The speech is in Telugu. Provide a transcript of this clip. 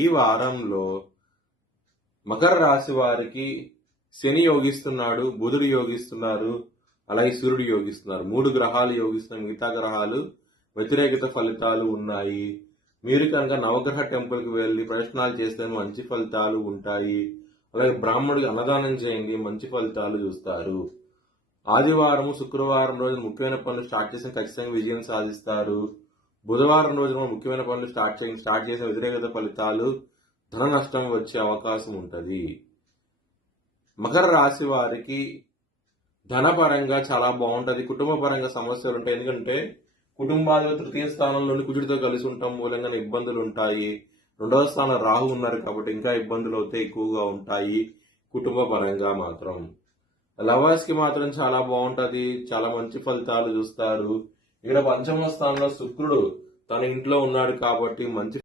ఈ వారంలో మకర రాశి వారికి శని యోగిస్తున్నాడు, బుధుడు యోగిస్తున్నారు, అలాగే సూర్యుడు యోగిస్తున్నారు. 3 గ్రహాలు యోగిస్తున్న మిగతా గ్రహాలు వ్యతిరేకత ఫలితాలు ఉన్నాయి. మీరు కనుక నవగ్రహ టెంపుల్కి వెళ్ళి ప్రదక్షిణాలు చేస్తే మంచి ఫలితాలు ఉంటాయి. అలాగే బ్రాహ్మణుడికి అన్నదానం చేయండి, మంచి ఫలితాలు చూస్తారు. ఆదివారం, శుక్రవారం రోజు ముఖ్యమైన పనులు స్టార్ట్ చేసిన ఖచ్చితంగా విజయం సాధిస్తారు. బుధవారం రోజున ముఖ్యమైన పనులు స్టార్ట్ చేసిన వ్యతిరేకత ఫలితాలు, ధన నష్టం వచ్చే అవకాశం ఉంటుంది. మకర రాశి వారికి ధనపరంగా చాలా బాగుంటుంది. కుటుంబ పరంగా సమస్యలు ఉంటాయి. ఎందుకంటే కుటుంబాలు తృతీయ స్థానంలోని కుజుడితో కలిసి ఉండటం మూలంగా ఇబ్బందులు ఉంటాయి. 2వ స్థానం రాహు ఉన్నారు కాబట్టి ఇంకా ఇబ్బందులు అయితే ఎక్కువగా ఉంటాయి. కుటుంబ పరంగా మాత్రం లవర్స్ కి మాత్రం చాలా బాగుంటది. చాలా మంచి ఫలితాలు చూస్తారు. ఇక్కడ 5వ స్థానంలో శుక్రుడు తన ఇంట్లో ఉన్నాడు కాబట్టి మంచి